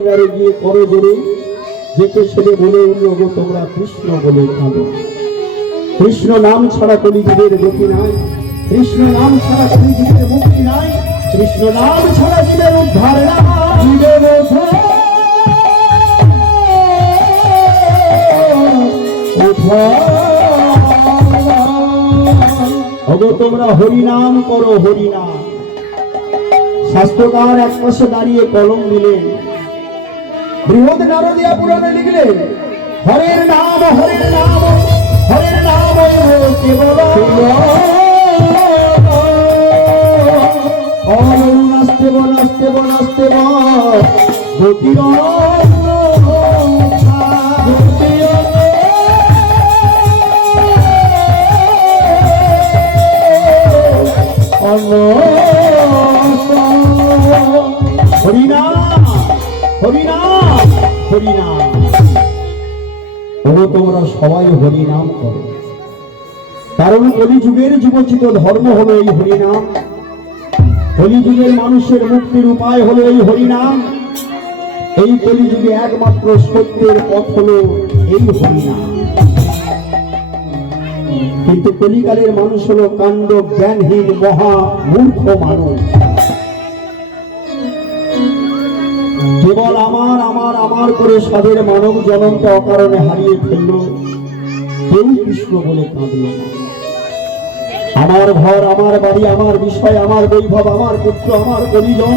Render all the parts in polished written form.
গিয়ে করো জোরে, যেতে ছেড়ে বলে উঠল, গো তোমরা কৃষ্ণ বলে কাঁদো। কৃষ্ণ নাম ছাড়া কলিযুগের গতি নাই, কৃষ্ণ নাম ছাড়া কলিযুগের মুক্তি নাই, কৃষ্ণ নাম ছাড়া জীবের উদ্ধার নাই। ওগো তোমরা হরিনাম করো, হরিনাম। শাস্ত্রকার এক পাশে দাঁড়িয়ে কলম দিলেন, বৃহৎ নারদীয়া পুরাণে লিখলেন, হরের নাম হরের নাম হরের নাম কেবল নাস্তে বনাস্তে বনাস্তে বতির হরিনাম হরিনাম হরিনাম। তোমরা সবাই হরিনাম করো, কারণ কলিযুগের যুগোচিত ধর্ম হলো এই হরিনাম। কলিযুগের মানুষের মুক্তির উপায় হলো এই হরিনাম। এই কলিযুগে একমাত্র সত্যের পথ হলো এই হরিনাম। কিন্তু কলিকালের মানুষ হলো কাণ্ড জ্ঞানহীন মহা মূর্খ মানুষ। কেবল আমার আমার আমার করে সাধের মানব জনমকে অকারণে হারিয়ে ফেলল, কেউ কৃষ্ণ বলে কাঁদল না। আমার ঘর, আমার বাড়ি, আমার বিষয়, আমার বৈভব, আমার পুত্র, আমার পরিজন,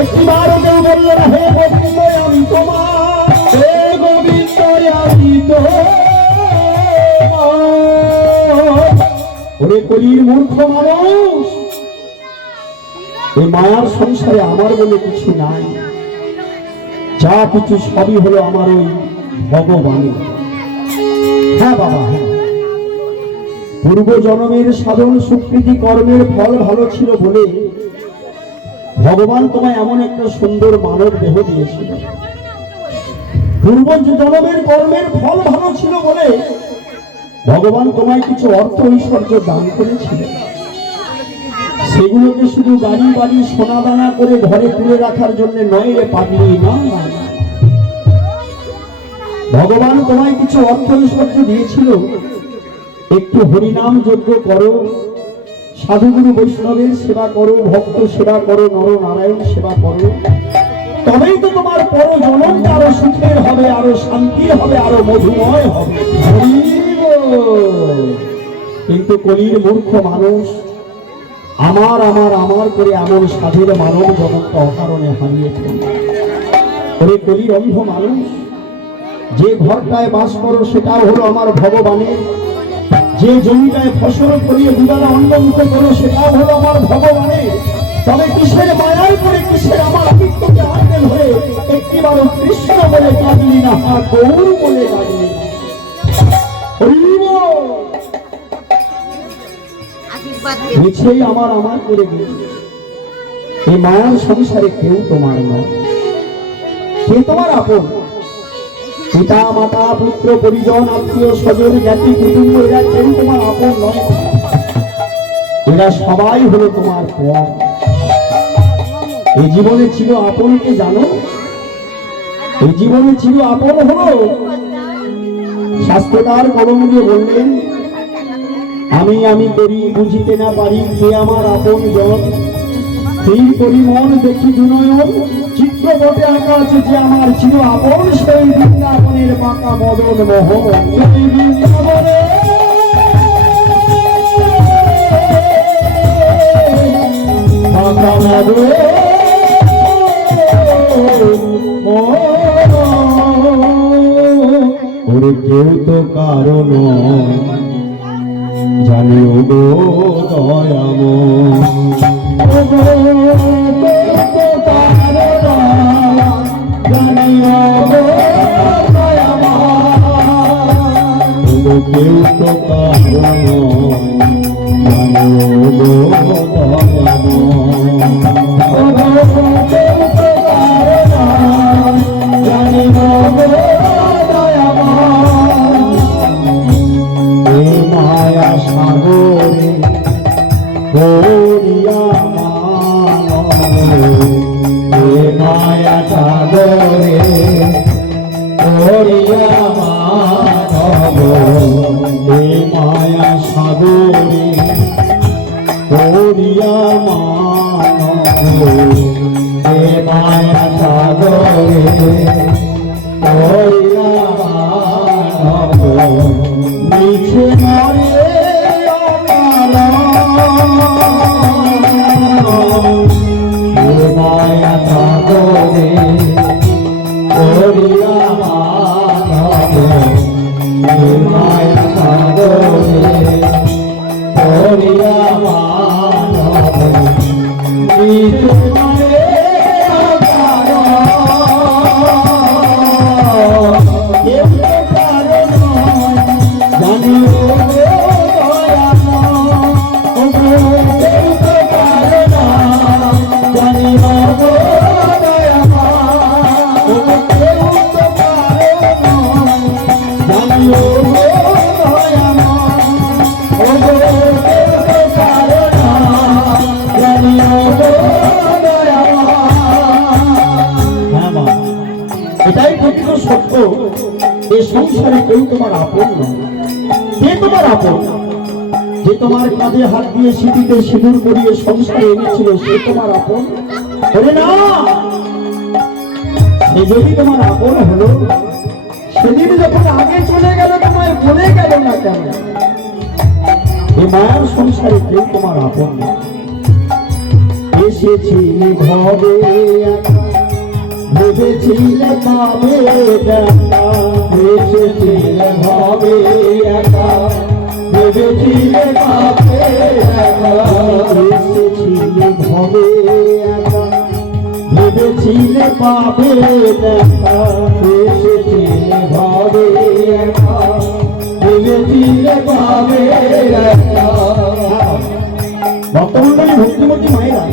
একটিবারও কেউ বলল না, হে গোবিন্দ আমি তোমার, হে গোবিন্দ আমি তোমার। ওরে কলির মূর্খ মানুষ, এই মায়ার সংসারে আমার বলে কিছু নাই, যা কিছু সবই হলো আমার ওই ভগবানের। হ্যাঁ বাবা, হ্যাঁ, পূর্ব জন্মের সাধন সুকৃতি কর্মের ফল ভালো ছিল বলে ভগবান তোমায় এমন একটা সুন্দর মানব দেহ দিয়েছিল। পূর্ব জন্মের কর্মের ফল ভালো ছিল বলে ভগবান তোমায় কিছু অর্থ ঐশ্বর্য দান করেছিল। সেগুলোকে শুধু বাড়ি বাড়ি সোনা দানা করে ঘরে তুলে রাখার জন্য নয় রে পাগলি, না না। ভগবান তোমায় কিছু অর্থ ঐশ্বর্য দিয়েছিল, একটু হরিনাম যজ্ঞ করো, সাধুগুরু বৈষ্ণবের সেবা করো, ভক্ত সেবা করো, নর নারায়ণ সেবা করো, তবেই তো তোমার পর জনমটা আরো সুখের হবে, আরো শান্তির হবে, আরো মধুময় হবে। কিন্তু কলির মূর্খ মানুষ আমার আমার আমার করে এমন সাধের মানব জগৎটা অকারণে হারিয়ে ফেলল। ওরে কলির অন্ধ মানুষ, যে ঘরটায় বাস করো সেটাও হলো আমার ভগবানের, যে জমিটায় ফসল করিয়ে দুবেলা অন্ন মুখে করো সেটাও হলো আমার ভগবানের। তবে কিসের মায়ায় করে, কিসের আমার আমিত্বকে হাতে ধরে একটিবারও কৃষ্ণ বলে কাঁদলি না, হাত গৌর বলে কাঁদলি না। মিছেই আমার আমার করে গেছে। এই মায়ার সংসারে কেউ তোমার নয়, কে তোমার আপন? পিতা মাতা পুত্র পরিজন আত্মীয় স্বজন জ্ঞাতি কুটুম্ব, এরা কেউ তোমার আপন নয়, এরা সবাই হলো তোমার পর। এই জীবনে ছিল আপন কে জানো? এই জীবনে ছিল আপন হলো, শাস্ত্রকার কলম দিয়ে বললেন, আমি আমি করি বুঝিতে না পারি, কে আমার আপন জন, সেই করি মন দেখি দুনয়ন, চিত্র বটে আঁকা আছে যে আমার ছিল আপন, সেই বৃন্দাবনের বাঁকা মদন মোহন। সেই বৃন্দাবনে বাঁকা মদন ওরে কেউ তো কারণ জানিও গো দয়াময়, কেউ তো কারণ জানিও গো মায়া সাগরে করিয়া করিয়া মানব এ মায়া সাগরে করিয়া মানব এ মায়া সাগরে করিয়া মানব মিছে মরে মায়া সাগরে করিয়া মানব মায়া সাগরে করিয়া মানব মিছে মরে এটাই প্রকৃত সত্য। এই সংসারে কেউ তোমার আপন নয়। কে তোমার আপন? যে তোমার কাঁধে হাত দিয়ে সিঁথিতে সিঁদুর করিয়ে সংসারে এনেছিল সে তোমার আপন হলে না। সে যদি তোমার আপন হলো, সেদিন যখন আগে চলে গেল তোমায় বলে গেল না কেন? এই মায়ার সংসারে কেউ তোমার আপন না। এসেছিলে ভবে ভেবেছিলে পাবে দেখা, এসেছিলে ভবে একা ভেবেছিলে পাবে দেখা, এসেছিলে ভবে একা ভেবেছিলে পাবে দেখা, এসেছিলে ভবে একা ভেবেছিলে পাবে দেখা। বর্তমানে ভক্তিমতী মায়েরা,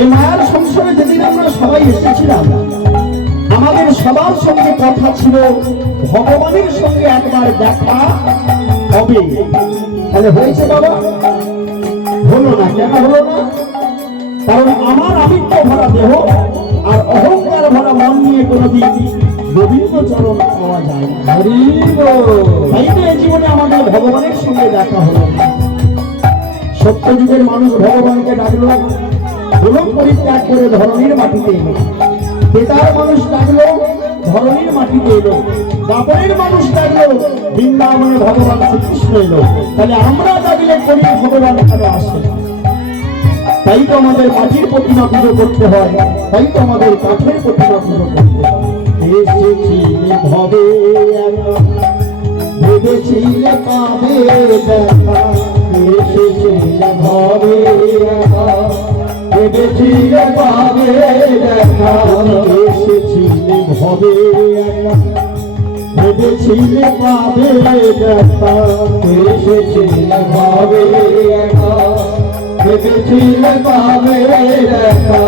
এই মায়ার সংসারে যেদিন আমরা সবাই এসেছিলাম, আমাদের সবার সঙ্গে কথা ছিল ভগবানের সঙ্গে একবার দেখা হবে। তাহলে হয়েছে বাবা? হলো না। কেন হলো না? কারণ আমার আমিত্ব ভরা দেহ আর অহংকার ভরা মন নিয়ে কোনোদিন গোবিন্দ চরণ পাওয়া যায় না। তাই তো এই জীবনে আমাদের ভগবানের সঙ্গে দেখা হলো। সত্যযুগের মানুষ ভগবানকে ডাকলো, গোলক পরিত্যাগ করে ধরণীর মাটিতে এলো। বেতার মানুষ ডাকলো, ধরণীর মাটিতে এলো। দাপরের মানুষ ডাকলো, বৃন্দাবনে ভগবান শ্রীকৃষ্ণ এলো। তাহলে আমরা ডাকলে করি ভগবান কেন আসে? তাই তো আমাদের মাটির প্রতিমা পুজো করতে হয়, তাই তো আমাদের কাঠের প্রতিমা পুজো করতে হয়। এসেছিলে ভবে ভেবেছিলে পাবে দেখা, এসেছিলে ভবে ভেবেছিলে পাবে দেখা, এসেছিলে ভবে ভেবেছিলে পাবে দেখা, এসেছিলে ভবে ভেবেছিলে পাবে দেখা।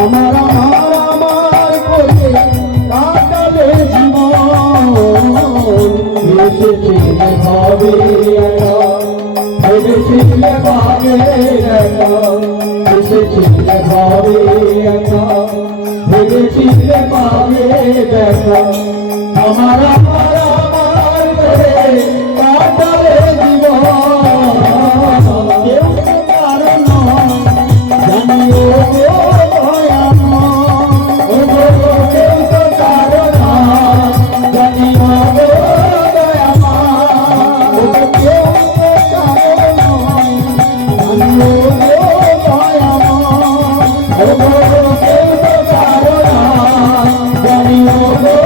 আমার আমার আমার করে কাটালে জীবন, এসেছিলে ভবে ভেবেছিলে পাবে দেখা, এসেছিলে ভবে ভেবেছিলে পাবে দেখা। আমার আমার আমার করে কাটালে জীবন, কেউ তো কারণ জানিও গো দয়াময়, ও গো কেউ তো কারণ জানিও গো দয়াময়, ও গো কেউ তো কারণ জানিও গো দয়াময়, ও গো কেউ তো কারণ জানিও গো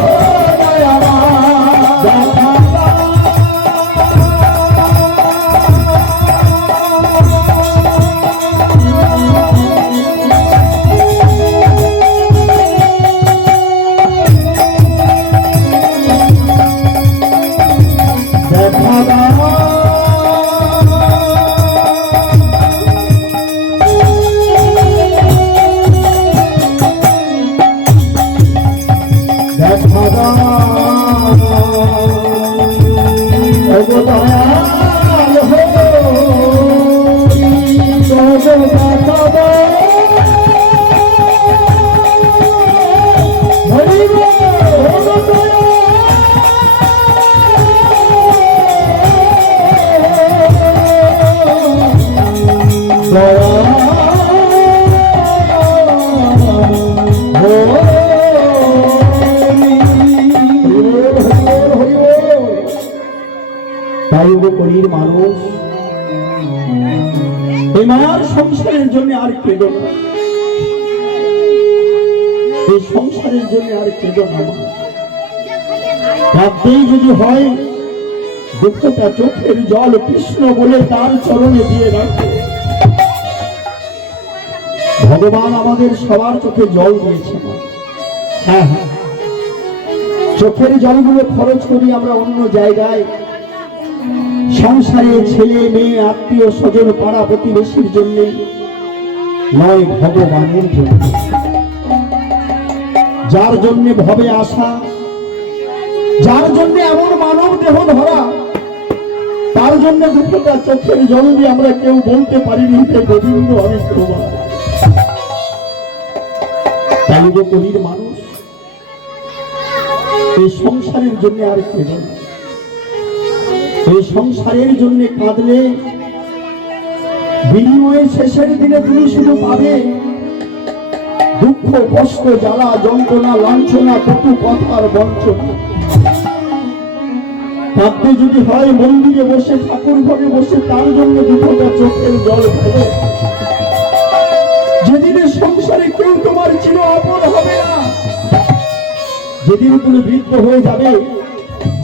হরি বল কলির মানুষ, এই মায়ার সংসারের জন্য আর কেঁদো না, এই সংসারের জন্য আর কেঁদো না। কাঁদতেই যদি হয় দুঃখটা চোখের জল কৃষ্ণ বলে তার চরণে দিয়ে রাখো। ভগবান আমাদের সবার চোখে জল দিয়েছে। হ্যাঁ হ্যাঁ, চোখের জলগুলো খরচ করি আমরা অন্য জায়গায়, সংসারে ছেলে মেয়ে আত্মীয় স্বজন পাড়া প্রতিবেশীর জন্য নয়, ভগবানের জন্য। যার জন্য ভবে আসা, যার জন্য এমন মানব দেহ ধরা, তার জন্য দুঃখটা চোখের জল দিয়ে আমরা কেউ বলতে পারিনি যে গোবিন্দ অনেক প্রবাদ। তাই যে কলির মানুষ, এই সংসারের জন্য আর কেঁদো না। এই সংসারের জন্য কাঁদলে বিনিময়ে শেষের দিনে তুমি শুধু পাবে দুঃখ, কষ্ট, জ্বালা, যন্ত্রণা, লাঞ্ছনা, কটু কথার বঞ্চনা। কাঁদতে যদি হয় মন্দিরে বসে, ঠাকুর ঘরে বসে, তার জন্য দুঃখটা চোখের জল ফেলে। যেদিনে সংসারে কেউ তোমার চির আপন হবে না, যেদিন তুমি বৃদ্ধ হয়ে যাবে,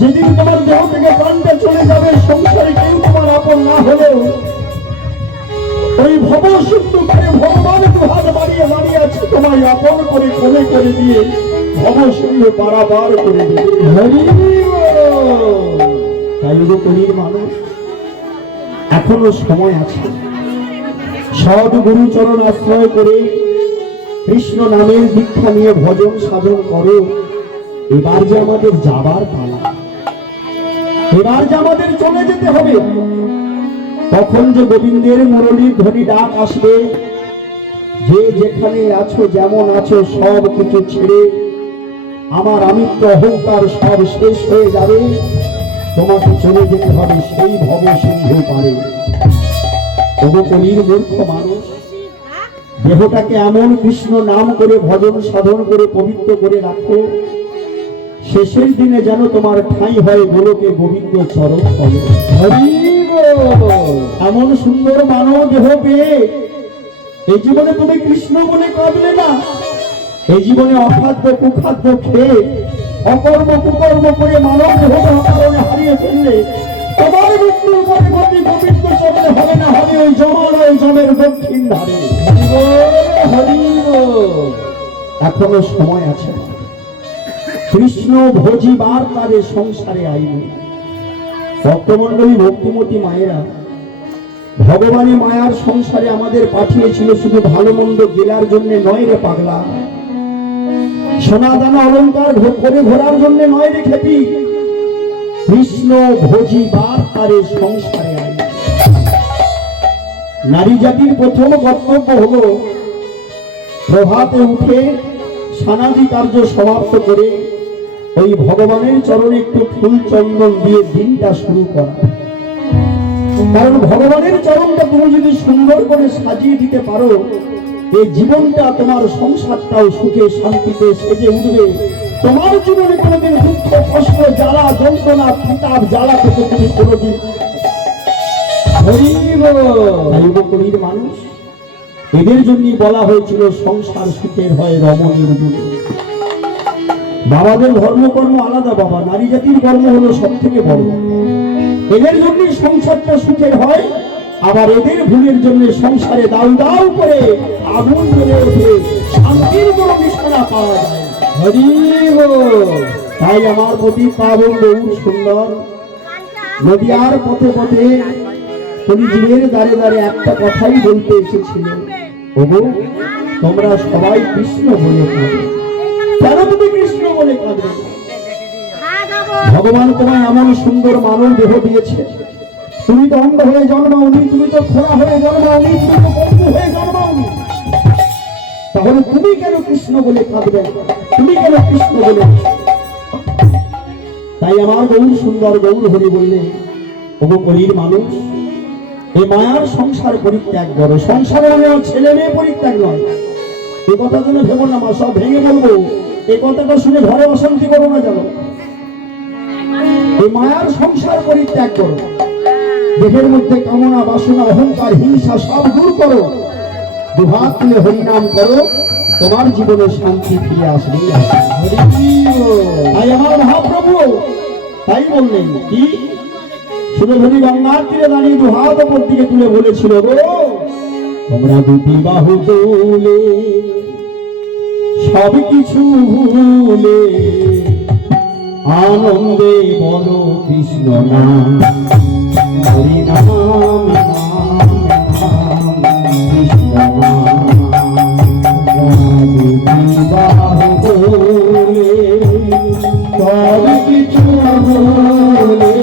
যেদিন তোমার দেহ থেকে প্রাণটা চলে যাবে, সংসারে কেউ তোমার আপন না হলেও ওই ভব সিন্ধু করে ভগবান দুহাত বাড়িয়ে দাঁড়িয়ে আছে তোমায় আপন করে কোলে করে দিয়ে ভব সিন্ধু পারাবার করে দিয়ে। তাই কলির মানুষ, এখনো সময় আছে। সৎ গুরুচরণ আশ্রয় করে কৃষ্ণ নামের দীক্ষা নিয়ে ভজন সাধন করো। এবার যে আমাদের যাবার পালা, এবার যে আমাদের চলে যেতে হবে, তখন যে গোবিন্দের মুরলীর ধ্বনি ডাক আসবে, যে যেখানে আছো, যেমন আছো, সব কিছু ছেড়ে আমার আমিত্ব অহংকার সব শেষ হয়ে যাবে, তোমাকে চলে যেতে হবে সেই ভব সিন্ধু পারে। তবু কলির মূর্খ মানুষ দেহটাকে এমন কৃষ্ণ নাম করে ভজন সাধন করে পবিত্র করে রাখো, শেষের দিনে যেন তোমার ঠাঁই হয় গোলকে গোবিন্দ চরণ তলে। এমন সুন্দর মানব দেহ পেয়ে এই জীবনে তুমি কৃষ্ণ বলে কাঁদলে না, এই জীবনে অখাদ্য কুখাদ্য খেয়ে অকর্ম কুকর্ম করে মানব দেহটা কারণে হারিয়ে ফেললে তোমার মৃত্যুর পরে গতি গোবিন্দ চরণে হবে না, হবে ওই জমালয় জমের দক্ষিণ ধারে। এখনো সময় আছে। কৃষ্ণ ভজিবার তারে সংসারে আইনি। ভক্তমণ্ডলী, ভক্তিমতী মায়েরা, ভগবানী মায়ার সংসারে আমাদের পাঠিয়েছিল শুধু ভালো মন্দ গেলার জন্য নয় রে পাগলা, সোনা দানা অলঙ্কার করে ঘোরার জন্য নয় রে খেপি। কৃষ্ণ ভজিবার তারে সংসারে আইনি। নারী জাতির প্রথম কর্তব্য হলো প্রভাতে উঠে স্নানাদি কার্য সমাপ্ত করে ওই ভগবানের চরণে একটু ফুল চন্দন দিয়ে দিনটা শুরু করা। কারণ ভগবানের চরণটা তুমি যদি সুন্দর করে সাজিয়ে দিতে পারো, এই জীবনটা তোমার সংসারটাও সুখে শান্তিতে সেজে উঠবে। তোমার জীবনে কোনোদিন দুঃখ, কষ্ট, জ্বালা, যন্ত্রণা, পিতাব জ্বালা থেকে তুমি কোনোদিন কলির মানুষ। এদের জন্যই বলা হয়েছিল সংসার সুখের হয় রমণীর গুণে। বাবাদের ধর্মকর্ম আলাদা, বাবা নারী জাতির কর্ম হলো সব থেকে বড়। এদের জন্য সংসারটা সুখের হয়, আবার এদের ভুলের জন্য সংসারে দাউ দাউ করে আগুন জ্বলে ওঠে, শান্তির কোনো বিছানা পাওয়া যায়। তাই আমার প্রতি পাবন বহু সুন্দর নদিয়ার পথে পথে কলিযুগের দ্বারে দ্বারে একটা কথাই বলতে এসেছিল, ওগো তোমরা সবাই কৃষ্ণ বলে কাঁদো। কেন তুমি কৃষ্ণ বলে কাঁদবে? ভগবান তোমায় এমন সুন্দর মানব দেহ দিয়েছে, তুমি তো অন্ধ হয়ে জন্মাওনি, তুমি তো খোড়া হয়ে জন্মাওনি, তুমি তো বন্ধু হয়ে জন্মাওনি, তাহলে তুমি কেন কৃষ্ণ বলে কাঁদবে? তুমি কেন কৃষ্ণ বলে? তাই আমার গৌর সুন্দর গৌর হরি বললে, ওগো কলির মানুষ, এই মায়ার সংসার পরিত্যাগ করো। সংসারে আমার ছেলে মেয়ে পরিত্যাগ নয়, এ কথা যেন ভেবো না মা, সব ভেঙে বলবো। এই কথাটা শুনে ঘরে অশান্তি করো না, জানো? এই মায়ার সংসার পরিত্যাগ করো। দেহের মধ্যে কামনা বাসনা অহংকার হিংসা সব দূর করো, দুহাত তুলে হরিনাম করো, তোমার জীবনে শান্তি ফিরে আসবে। তাই আমার মহাপ্রভু তাই বললেন কি, সুরধনী গঙ্গার তীরে দাঁড়িয়ে দুহাত ওপর দিকে তুলে বলেছিল, গো তোমরা দুটি বাহু তুলে সব কিছু ভুলে আনন্দে বলো কৃষ্ণ নাম, হরি নাম নাম নাম কৃষ্ণ নাম। দুটি বাহু তুলে সব কিছু ভুলে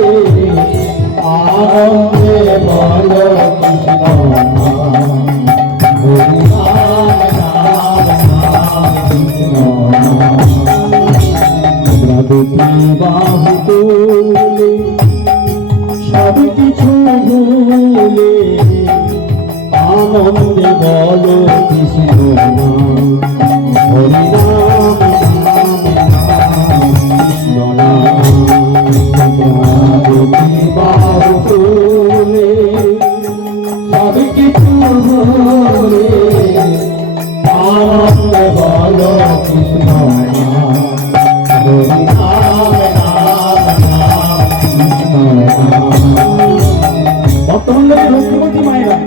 আনন্দে বলো কৃষ্ণ নাম, হরি নাম নাম কৃষ্ণ নাম। দুটি বাহু তুলে সব কিছু ভুলে আনন্দে বলো কৃষ্ণ নাম, হরি নাম নাম কৃষ্ণ নাম। দুটি বাহু তুলে সব কিছু ভুলে আনন্দে বলো কৃষ্ণ নাম, হরি নাম নাম নাম কৃষ্ণ নাম। বর্তমান লোকের ভক্তিমতী মায়েরা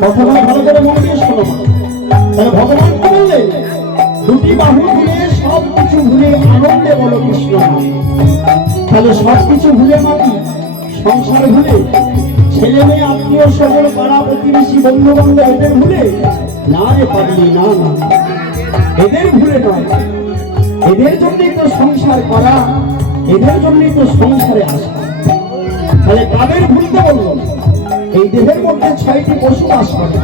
কথাটা ভালো করে মন দিয়ে শোনো। তাহলে ভগবান কি বললেন, দুটি বাহু তুলে সব কিছু ভুলে আনন্দে বলো কৃষ্ণ নাম। তাহলে সব কিছু ভুলে মানে সংসার ভুলে, ছেলে মেয়ে আত্মীয় স্বজন পাড়া প্রতিবেশী বন্ধু বান্ধব এদের ভুলে না রে পারলি না, না এদের ভুলে নয়, এদের জন্যই তো সংসার করা, এদের জন্যই তো সংসারে আসা। তাহলে কাদের ভুলতে বলল, এই দেহের মধ্যে 6টি পশু বাস করে,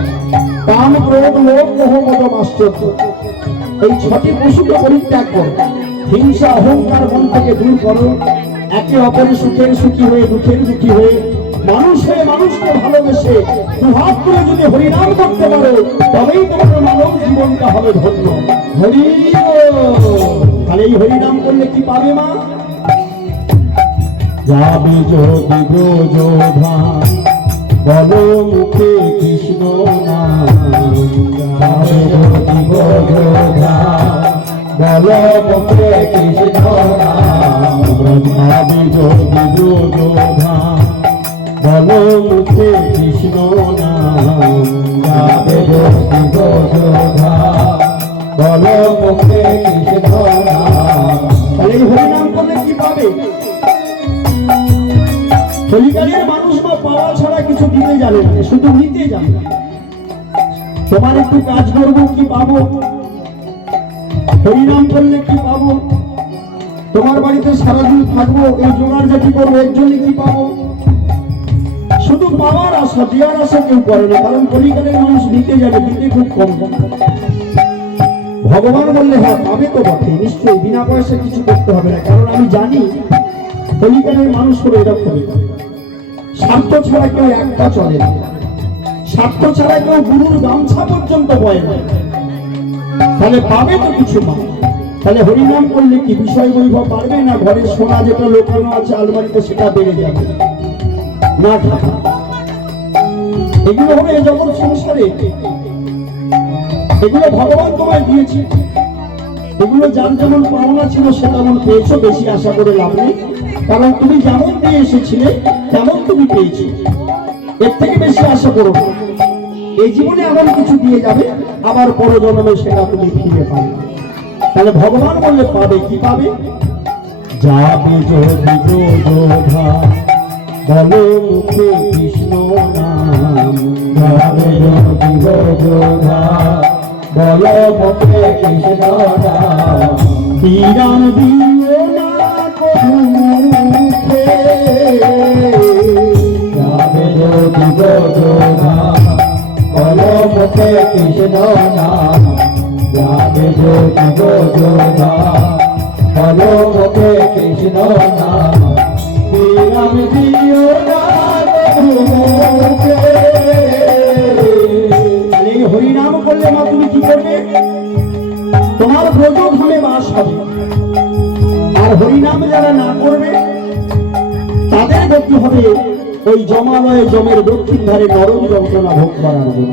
কাম ক্রোধ লোভ মোহ মদ আশ্চর্য। এই 6টি পশুকে পরিত্যাগ করো, হিংসা অহংকার মন থেকে দূর করো, একে অপরের সুখের সুখী হয়ে দুঃখের দুঃখী হয়ে মানুষ হয়ে মানুষকে ভালোবেসে দুহাত তুলে যদি হরিনাম করতে পারো, তবেই তোমার মানব জীবনটা হবে ধন্য। হরি তাহলে এই হরিনাম করলে কি পাবে মা? যাবে যদি ব্রজধাম বলো মুখে কৃষ্ণ নাম, যাবে যদি ব্রজধাম বলো মুখে কৃষ্ণ নাম। যাবে যদি ব্রজধাম বলো মুখে কৃষ্ণ নাম, যাবে যদি ব্রজধাম বলো মুখে কৃষ্ণ নাম। তাহলে এই হরিনাম করলে কি পাবে? কলিকালের মানুষ বা পাওয়া ছাড়া কিছু দিতে জানে না, শুধু নিতে জানে। তোমার একটু কাজ করবো কি পাবো? হরিনাম করলে কি পাবো? তোমার বাড়িতে সারাদিন থাকবো, এই জোগাড় জাতি করবো, এর জন্য কি পাবো? শুধু পাওয়ার আশা, দেওয়ার আশা কেউ করে না, কারণ কলিকালের মানুষ নিতে যাবে, দিতে খুব কম। ভগবান বললে হ্যাঁ পাবে তো বটে, নিশ্চয়ই বিনা পয়সা কিছু করতে হবে না, কারণ আমি জানি কলিকালের মানুষ হলো এরকমই, স্বার্থ ছাড়া কেউ একটা চলে না, স্বার্থ ছাড়া কেউ গুরুর গামছা পর্যন্ত বয় না। তাহলে পাবে তো কিছু পাবে। তাহলে হরিনাম করলে কি বিষয় বৈভব বাড়বে না? ঘরের সোনা যেটা লোকানো আছে আলমারিতে সেটা বেড়ে যাবে না, টাকা এগুলো হবে যখন সংসারে, এগুলো ভগবান তোমায় দিয়েছে, এগুলো যার যেমন পাওনা ছিল সে তেমন পেয়েছো, বেশি আশা করে লাভ নেই, কারণ তুমি যেমন দিয়ে এসেছিলে তেমন তুমি পেয়েছো, এর থেকে বেশি আশা করো না। এই জীবনে এমন কিছু দিয়ে যাবে, আবার পরজন্মে সেটা তুমি ফিরে পাবে। তাহলে ভগবান বললে পাবে কি পাবে? যাবে যদি ব্রজধাম বলো মুখে কৃষ্ণ নাম, যাবে যদি ব্রজধাম বলো মুখে কৃষ্ণ নাম। বিরাম দিও না কভু মুখে, যাবে যদি ব্রজধাম বলো মুখে কৃষ্ণ নাম, যাবে যদি ব্রজধাম বলো মুখে কৃষ্ণ নাম। বিরাম দিও না কভু মুখে। এই হরিনাম করলে মা তুমি কি করবে? তোমার ব্রজধামে বাস হবে। আর হরিনাম যারা না করবে তাদের গতি হবে ওই জমালয়ে জমের দক্ষিণ ধারে নরম যন্ত্রণা ভোগ করার জন্য।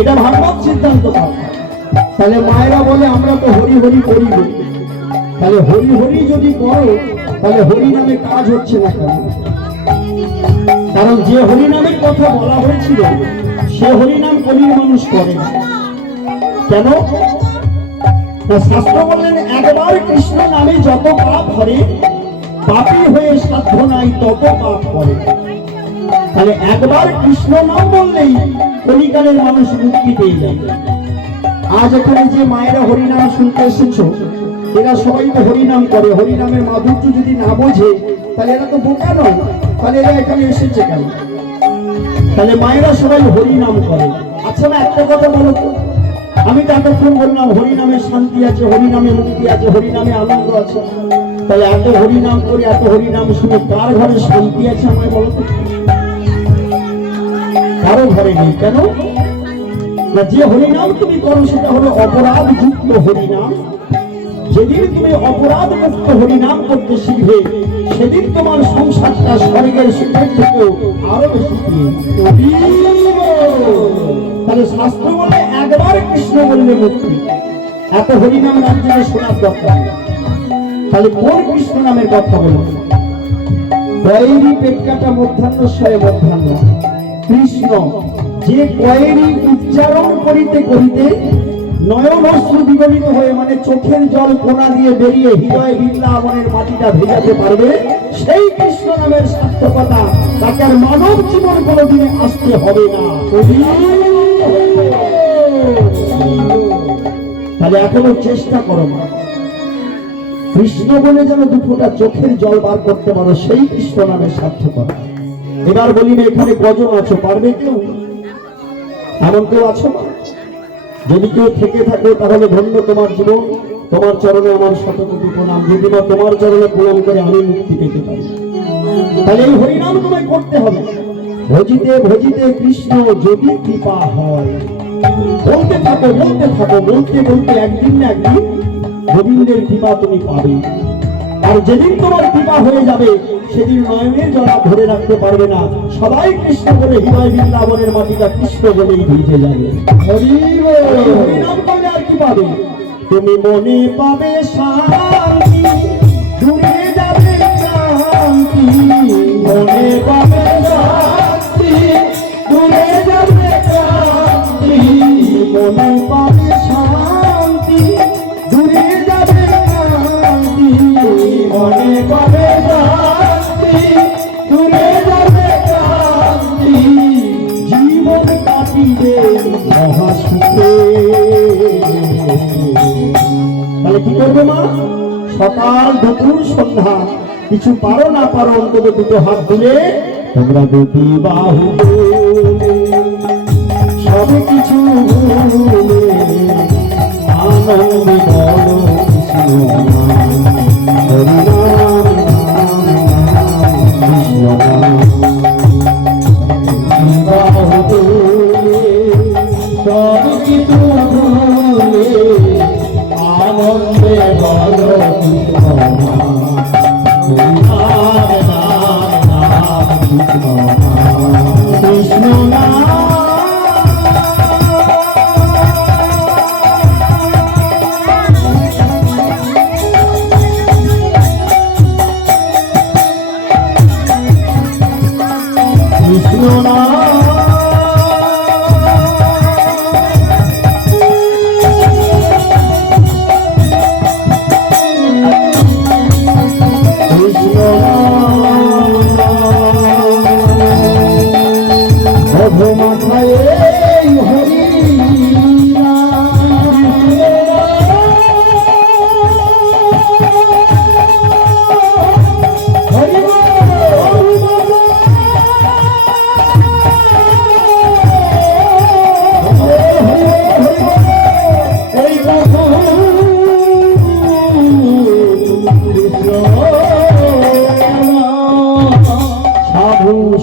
এটা ভাগবত সিদ্ধান্ত কথা। তাহলে মায়েরা বলে আমরা তো হরি হরি করি, তাহলে হরি হরি যদি করো তাহলে হরি নামে কাজ হচ্ছে না কেন? কারণ যে হরি নামের কথা বলা হয়েছিল সে হরি নাম কলির মানুষ করে না। কেন না, শাস্ত্র বললেন একবার কৃষ্ণ নামে যত পাপ করে, পাপী হয়ে সাধ্য নাই তত পাপ করে। তাহলে একবার কৃষ্ণ নাম বললেই কলিকালের মানুষ মুক্তি পেয়ে যাবে। আজ এখানে যে মায়েরা হরিনাম শুনতে এসেছো, এরা সবাই তো হরিনাম করে। হরিনামের মাধুর্য যদি না বোঝে তাহলে এরা তো বোকা নয়, তাহলে এরা এখানে এসেছে কেন? তাহলে মায়েরা সবাই হরিনাম করে। আচ্ছা না, একটা কথা বলো তো, আমি তো এতক্ষণ বললাম হরিনামে শান্তি আছে, হরিনামে মুক্তি আছে, হরিনামে আনন্দ আছে। তাহলে এত হরিনাম করে এত হরিনাম শুনে কার ঘরে শান্তি আছে আমায় বলো তো? কারো ঘরে নেই। কেন না, যে হরিনাম তুমি করো সেটা হলো অপরাধ যুক্ত হরিনাম। যেদিন তুমি অপরাধ মুক্ত হরিনাম করতে শিখবে সেদিন তোমার সংসারটা স্বর্গের সুখের থেকেও আরো বেশি। তাহলে শাস্ত্র বলে একবার কৃষ্ণ বললে মুক্তি। এত হরিনাম রাজ্যে শোনার দরকার নেই। তাহলে কোন কৃষ্ণ নামের কথা বলবো? কয়েরি পেট কাটা মধ্যাহ্নশয়ে মধ্যাহ্ন কৃষ্ণ, যে কয়েরি উচ্চারণ করিতে করিতে নয়ন অশ্রু বিগলিত হয়ে, মানে চোখের জল কোনা দিয়ে বেরিয়ে হৃদয় বৃন্দাবনের মাটিটা ভেজাতে পারবে, সেই কৃষ্ণ নামের সার্থকতা তাকে আর মানব জীবন কোনোদিনে আসতে হবে না। তাহলে এখনো চেষ্টা করো না, কৃষ্ণ বলে যেন দুপুরটা চোখের জল বার করতে পারো, সেই কৃষ্ণ নামের সার্থকতা। এবার বলি না, এখানে কজন আছো, পারবে কেউ? এমন কেউ আছো? যদি কেউ থেকে থাকো তাহলে ধন্য তোমার জীবন। তোমার চরণে আমার শতকোটি প্রণাম। যদি না তোমার চরণে প্রণাম করে আমি মুক্তি পেতে পারি। তাহলে এই হরিনাম তোমায় করতে হবে। ভজিতে ভজিতে কৃষ্ণ যদি কৃপা হয়, বলতে থাকো বলতে থাকো, বলতে বলতে একদিন না একদিন গোবিন্দের কৃপা তুমি পাবে। আর যেদিন তোমার কৃপা হয়ে যাবে সেদিন নয়নের জল ধরে রাখতে পারবে না। সবাই কৃষ্ণ বলে হৃদয় বৃন্দাবনের মাটিটা কৃষ্ণ বলেই ভিজে যাবে। হরিনাম করলে আর কি পাবে? তুমি মনে পাবে শান্তি, দূরে যাবে ক্রান্তি। মনে পাবে শান্তি, দূরে যাবে ক্রান্তি। মনে পাবে শান্তি, দূরে যাবে ক্রান্তি। মনে পাবে শান্তি, দূরে যাবে ক্রান্তি। জীবন কাটিবে মহাসুখে। তাহলে কি করবে মা? সকাল দুপুর সন্ধ্যা কিছু পারো না পারো অন্তত দুটো হাত দিলে তোমরা দুটি বাহু সব কিছু আনন্দে বলো কৃষ্ণ সব কিছু আনন্দে বলো কৃষ্ণ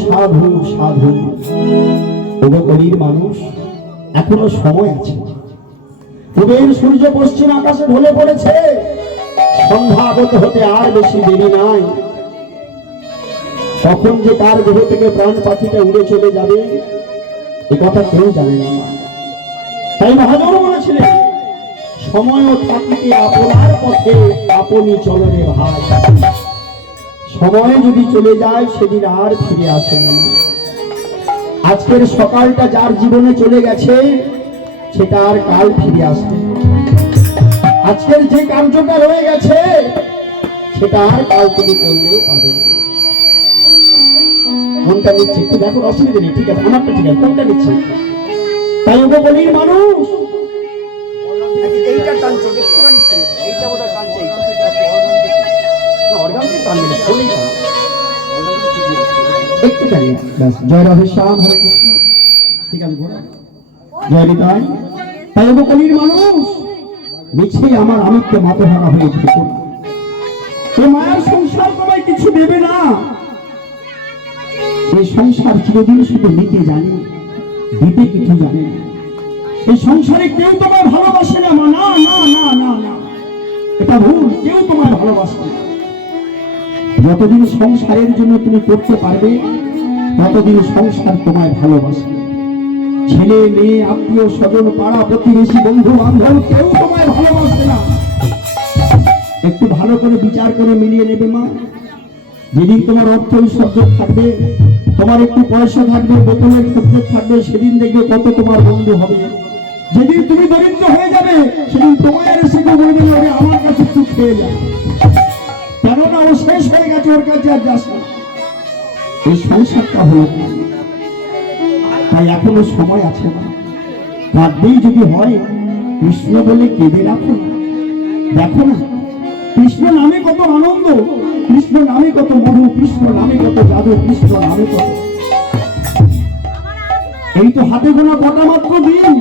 সাধু সাধু। কলির মানুষ, এখনো সময় আছে। পূবের সূর্য পশ্চিম আকাশে ঢলে পড়েছে, সন্ধ্যা আগত হতে আর বেশি দেরি নাই। তখন যে কার গ্রহ থেকে প্রাণ পাখিটা উড়ে চলে যাবে এ কথা কেউ জানে না। তাই মহাজন বলেছিলেন, সময় থাকিতে আপনার পথে আপনি চলনে ভাই। সময় যদি চলে যায় সেদিন আর ফিরে আসে না। আজকের সকালটা যার জীবনে চলে গেছে সেটা আর কাল ফিরে আসবে না। আজকের যে কার্যটা রয়ে গেছে সেটা আর কাল তুমি করলেও পাবে না। কোনটা নিচ্ছে একটু দেখো, অসুবিধা নেই, ঠিক আছে, আমারটা ঠিক আছে, কোনটা নিচ্ছে? তাই ওকে বলি মানুষ এইটা টানছে, এইটা ওটা টানছে, একটু জানি জয় রাধে শ্যাম, হরে কৃষ্ণ, ঠিক আছে, জয় নিতাই। তাই ওকে বলির মানুষ মিছে আমার আমিত্বে মাতহারা হয়ে থেকো না। এই মায়ার সংসার তোমায় কিছু দেবে না। এই সংসার চিরদিন শুধু নিতে জানে, দিতে কিছু জানে না। এই সংসারে কেউ তোমায় ভালোবাসে না, না না না না না, এটা ভুল, কেউ তোমায় ভালোবাসে না। যতদিন সংসারের জন্য তুমি করতে পারবে ততদিন সংসার তোমায় ভালোবাসে। ছেলে মেয়ে আত্মীয় স্বজন পাড়া প্রতিবেশী বন্ধু বান্ধব কেউ তোমায় ভালোবাসে না। একটু ভালো করে বিচার করে মিলিয়ে নেবে মা। যেদিন তোমার অর্থ ঐশ্বর্য থাকবে, তোমার একটু পয়সা থাকবে, বেতনের ক্ষেত্রে থাকবে, সেদিন দেখবে কত তোমার বন্ধু হবে। যেদিন তুমি দরিদ্র হয়ে যাবে সেদিন তোমায় এসে বলে দেবে আমার কাছে একটু খেয়ে যাবে, কেননা ও শেষ হয়ে গেছে, ওর কাছে আর যাস না। এই সংসারটা হলো, তাই এখনো সময় আছে না। কাঁদতেই যদি হয় কৃষ্ণ বলে কেঁদে রাখো না। দেখো না কৃষ্ণ নামে কত আনন্দ, কৃষ্ণ নামে কত মধু, কৃষ্ণ নামে কত জাদু, কৃষ্ণ নামে কত। এই তো হাতে গোনা কটা মাত্র দিন,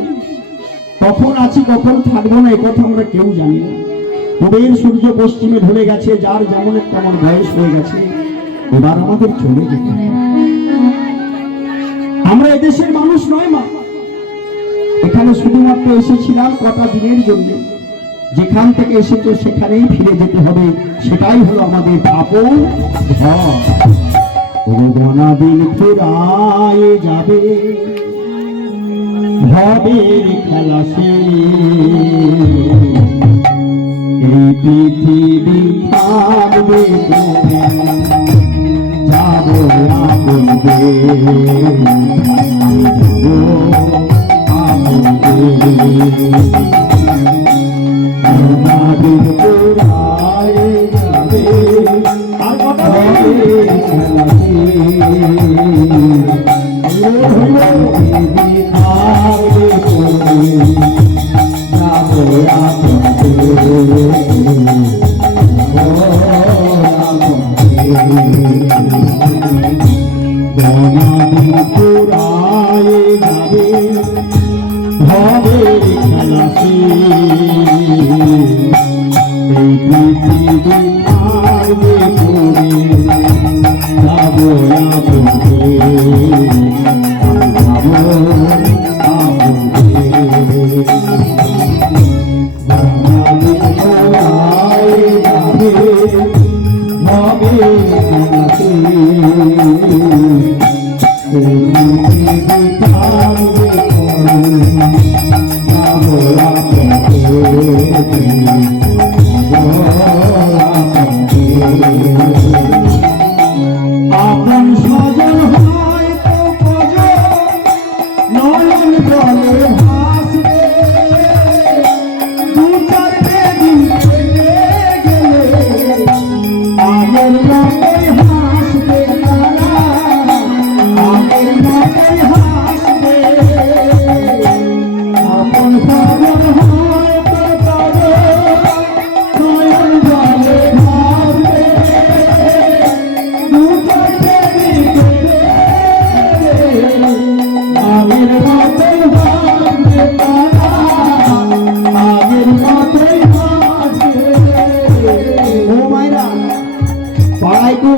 কখন আছি কখন থাকবো না একথা আমরা কেউ জানি না। পূবের সূর্য পশ্চিমে ঢলে গেছে, যার যেমন তেমন বয়স হয়ে গেছে, এবার আমাদের চলে যেতে হবে। আমরা এদেশের মানুষ নয় মা, এখানে শুধুমাত্র এসেছিলাম কটা দিনের জন্য। যেখান থেকে এসেছো সেখানেই ফিরে যেতে হবে, সেটাই হলো আমাদের আপন ঘর। গোনা দিন ফুরায় যাবে, ভবের খেলা শেষ, এই পৃথিবী থাকবে যাবো আপন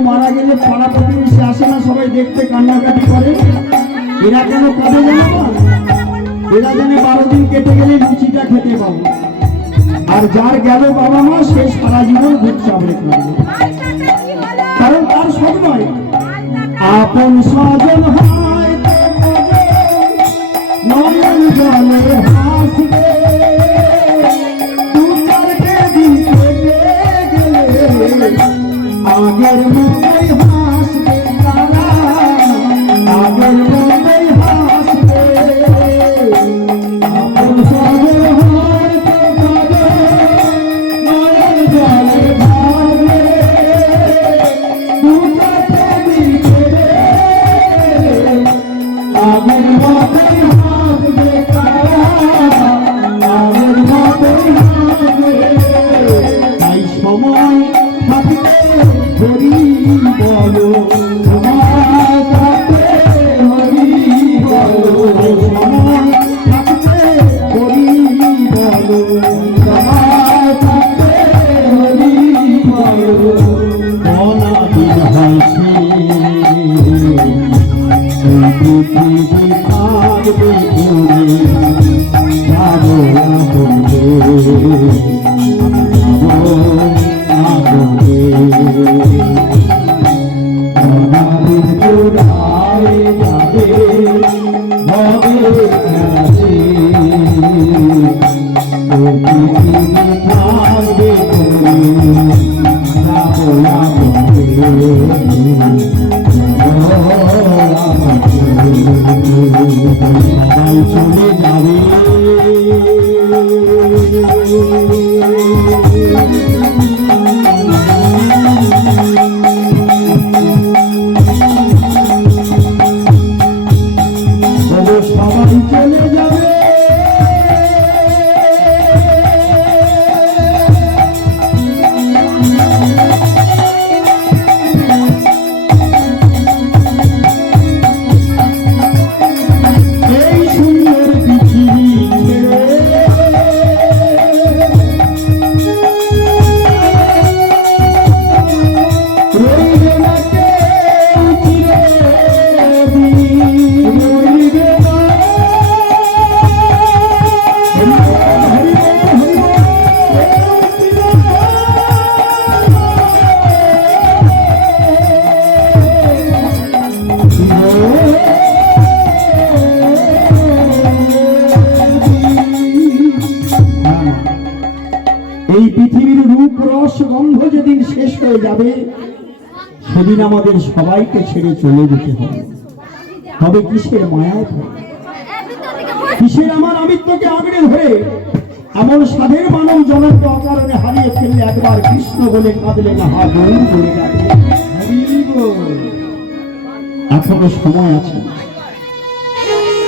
মারা গেলে পাড়া প্রতিবেশী আসে না, সবাই দেখতে কান্নাকাটি করে। এরা কেন কাঁদে জানো না? এরা জানে 12 দিন কেটে গেলে লুচিটা খেতে পাবো। আর যার গেল বাবা মা সে সারা জীবন ভূত চাবড়ে খাবে, কারণ তার সব নয়। আপন স্বজন হয় নয়ন জলে ভাসবে দু চারটে দিন গেলে আগের মতোই হাসবে তারা আগের মতোই হাসবে আপন স্বজন হয় নয়ন জলে ভাসবে দু চারটে দিন আগের মতোই হাসবে তারা আগের মতোই হাসবে তাই সময় থাকতে হরি বলো সময় থাকতে হরি বলো সময় থাকতে হরি বলো সময় থাকতে হরি বলো অনাদিন হাসি পৃথিবী থাকবে ঘুরে যাবো আগুনে আমাদের চূড়ায় যাবে হবে খেলাতে পৃথিবী থাকবে ঘুরে যাবো সবাই চলে যাবে সবাই চলে যাবে এই পৃথিবীর রূপ রস গন্ধ যেদিন শেষ হয়ে যাবে সেদিন আমাদের সবাইকে ছেড়ে চলে যেতে হবে হবে কিসের মায়ায় কিসের আমার আমিত্বকে আঁকড়ে ধরে এমন সাধের মানব জনকে অকারণে হারিয়ে ফেললে একবার কৃষ্ণ বলে কাঁদলে না হা গৌর বলে ডাকলে এখনো সময় আছে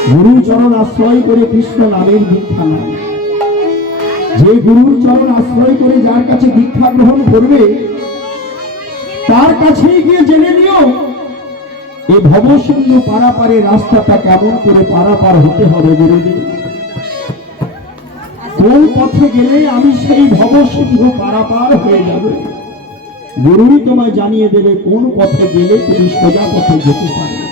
গুরুর চরণ আশ্রয় করে কৃষ্ণ নামের দীক্ষা নেয় যে গুরুর চরণ আশ্রয় করে যার কাছে দীক্ষা গ্রহণ করবে তার কাছেই গিয়ে জেনে নিও এই ভবশূন্য পারাপারে রাস্তাটা কেমন করে পারাপার হতে হবে গুরুদেব কোন পথে গেলে আমি সেই ভবশূন্য পারাপার হয়ে যাবে গুরুই তোমায় জানিয়ে দেবে কোন পথে গেলে তুমি সোজা পথে যেতে পারবে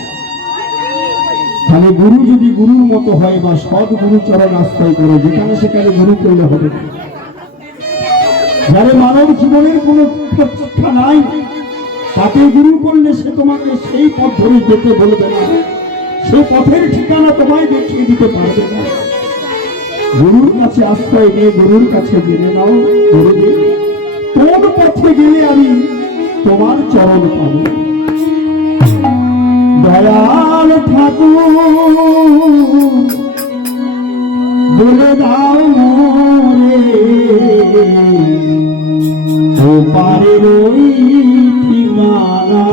তাহলে গুরু যদি গুরুর মতো হয় বা সৎ গুরু চরণ আশ্রয় করে যেখানে সেখানে গুরু করলে হবে যারে মানব জীবনের কোনো শিক্ষা নাই তাকে গুরু করলে সে তোমাকে সেই পথ ধরে যেতে বলবে না সে পথের ঠিকানা তোমায় দেখিয়ে দিতে পারবে না গুরুর কাছে আশ্রয় নিয়ে গুরুর কাছে জেনে নাও গুরুদেব কোন পথে গেলে আমি তোমার চরণ পাবো দয়াল ঠাকুর বলে দাও মোরে ও পারের ওই ঠিকানা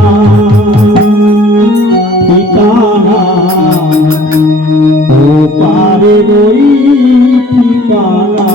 ঠিকানা ও পারের ওই ঠিকানা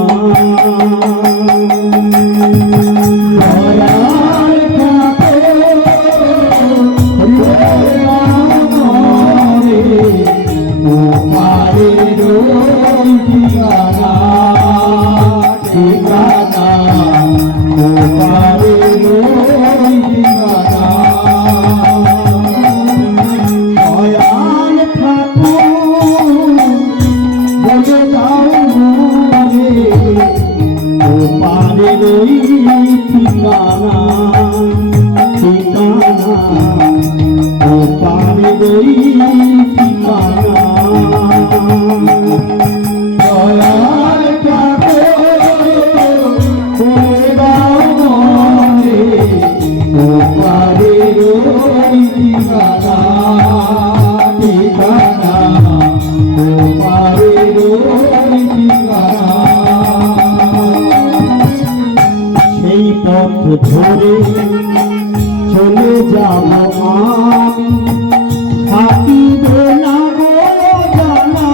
ঠিকানা চলে যাব আমি থাকিবে না গো জানা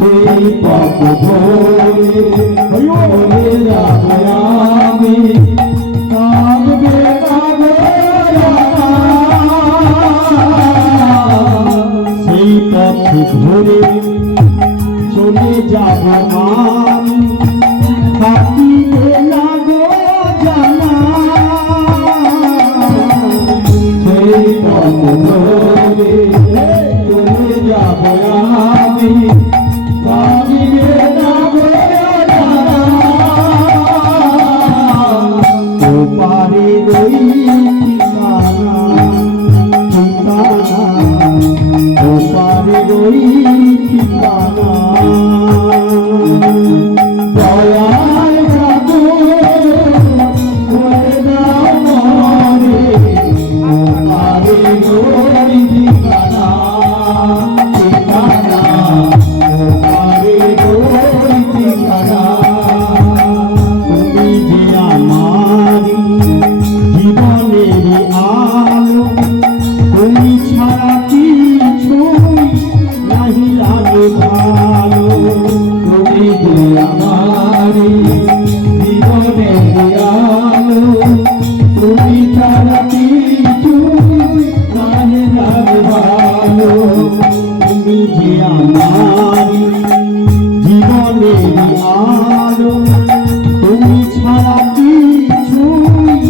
সেই পথ ধরে চলে যাব আমি থাকবে না গো জানা সেই পথ ধরে চলে যাব আমি থাকিবে না গো জানা সেই পথ ধরে চলে যাব আমি থাকিবে না গো জানা ওপারে রই ঠিকানা ঠিকানা ওপারে রই ঠিকানা দয়াল জাদু করে দাও মরে ওপারে রই ঠিকানা ঠিকানা ওপারে রই ঠিকানা তুমি যে আমারি জীবনের আলো তুমি ছাড়া কিছুই নাহি লাগে ভালো তুমি যে আমারি জীবনের আলো তুমি ছাড়া কিছুই নাহি লাগে ভালো তুমি যে আমারি জীবনের আলো তুমি ছাড়া কিছুই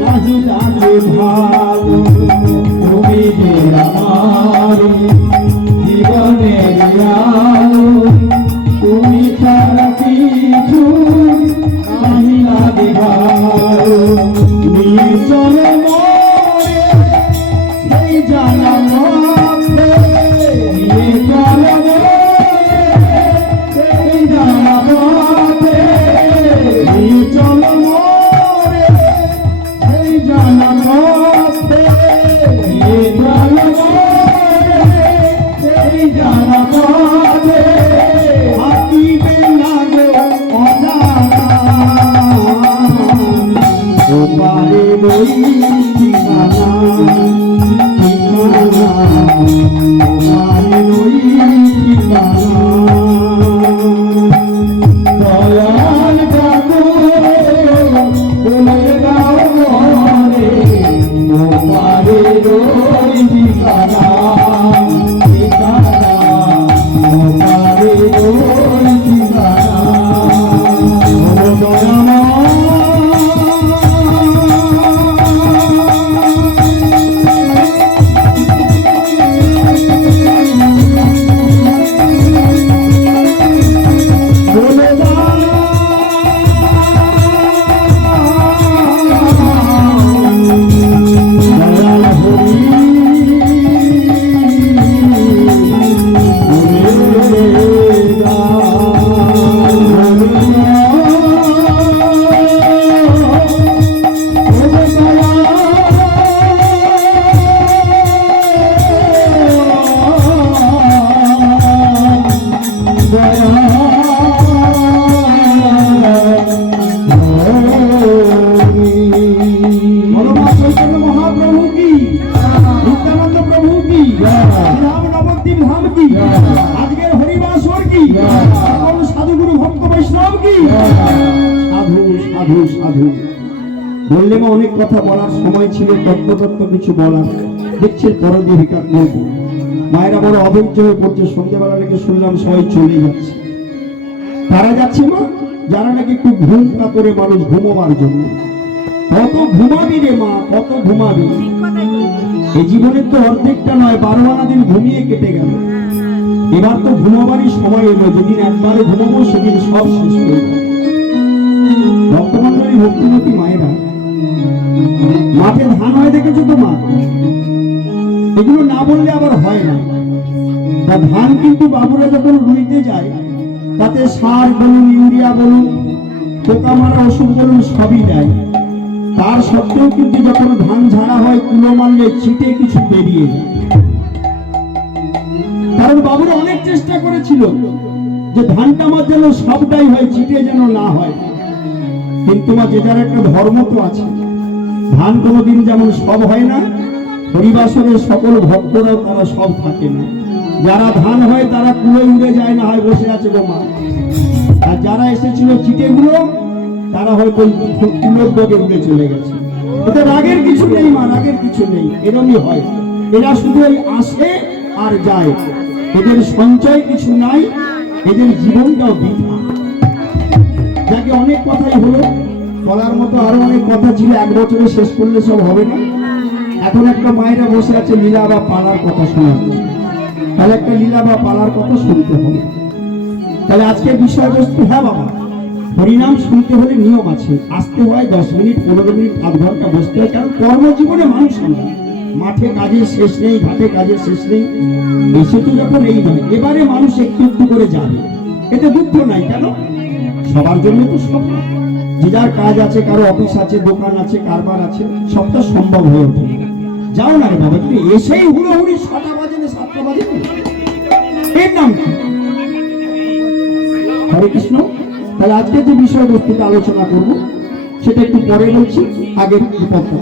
নাহি লাগে ভালো তুমি যে আমারি জীবনের আলো তুমি ছাড়া কিছুই নাহি লাগে ভালো নির্জন মরে সেই জানা পথে নির্জন মরে সেই জানা পথে নির্জন মরে সেই জানা পথে নির্জন মরে সেই জানা পথে থাকিবে না গো অজানা ওপারে রই ঠিকানা ঠিকানা ওপারে রই ঠিকানা দয়াল জাদু করে দাও মরে ওপারে রই ঠিকানা ঠিকানা ওপারে রই ঠিকানা ও দয়াময় বললে অনেক কথা বলার সময় ছিল, তত্ত্ব কিছু বলার দেখছেন পরদীপিকা করব। মায়েরা বড় অধৈর্য হয়ে পড়ছে। সন্ধ্যেবেলা নাকি শুনলাম সবাই চলে যাচ্ছে। তারা যাচ্ছে মা যারা নাকি একটু ঘুম করে মানুষ ঘুমোবার জন্য। কত ঘুমাবি রে মা, কত ঘুমাবি? এই জীবনের তো অর্ধেকটা নয়, 12 আনা দিন ঘুমিয়ে কেটে গেল। এবার তো ঘুমাবারই সময় এলো। যেদিন একবারে ঘুমাবো সেদিন সব শেষ করব। ভক্তমন্ডলী ভক্তিমতী মায়েরা, মাঠে ধান হয় দেখেছো তো মা? এগুলো না বললে আবার হয় না। তা ধান কিন্তু বাবুরা যখন রুইতে যায় তাতে সার বলুন, ইউরিয়া বলুন, পোকা মারা ওষুধ বলুন সবই দেয়। তার সত্ত্বেও কিন্তু যখন ধান ঝাড়া হয় কুলো মারলে ছিটে কিছু বেরিয়ে যায়। কারণ বাবুরা অনেক চেষ্টা করেছিল যে ধানটা আমার যেন সবটাই হয়, ছিটে যেন না হয়। কিন্তু মা যে যার একটা ধর্ম তো আছে। ধান কোনোদিন যেমন সব হয় না, হরিবাসরের সকল ভক্তরাও তারা সব থাকে না। যারা ধান হয় তারা কুড়ে উড়ে যায় না, হয় বসে আছে গো মা। আর যারা এসেছিল চিটেগুলো তারা হয়তো কুলোর ডগে উড়ে চলে গেছে। এতে রাগের কিছু নেই মা, রাগের কিছু নেই, এরমই হয়। এরা শুধু এই আসে আর যায়, এদের সঞ্চয় কিছু নাই, এদের জীবনটাও বৃথা। যাকে অনেক কথাই হলো, বলার মতো আরো অনেক কথা ছিল, এক বছরে শেষ করলে সব হবে না। এখন একটা মায়েরা বসে আছে লীলা বা পালার কথা শোনার জন্য, তাহলে একটা লীলা বা পালার কথা শুনতে হবে। তাহলে আজকের বিষয়বস্তু, হ্যাঁ বাবা, হরিনাম শুনতে হলে নিয়ম আছে, আসতে হয় 10 মিনিট 15 মিনিট আধ ঘন্টা বসতে হয়, কারণ কর্মজীবনে মানুষ আমরা, মাঠে কাজের শেষ নেই, ঘাটে কাজের শেষ নেই, এসে তো যখন এই নয়, এবারে মানুষ একটু একটু করে যাবে, এতে দুঃখ নাই। কেন? সবার জন্য তো সব না, যে যার কাজ আছে, কারো অফিস আছে, দোকান আছে, কারবার আছে, সবটা সম্ভব হয়ে ওঠে। যাও না রে বাবা, তুমি এসেই হুড়োহুড়ি 6টা বাজে না 7টা বাজে, এর নাম কি? হরে কৃষ্ণ। তাহলে আজকে যে বিষয়বস্তুটা আলোচনা করব সেটা একটু পরে বলছি, আগের কথা।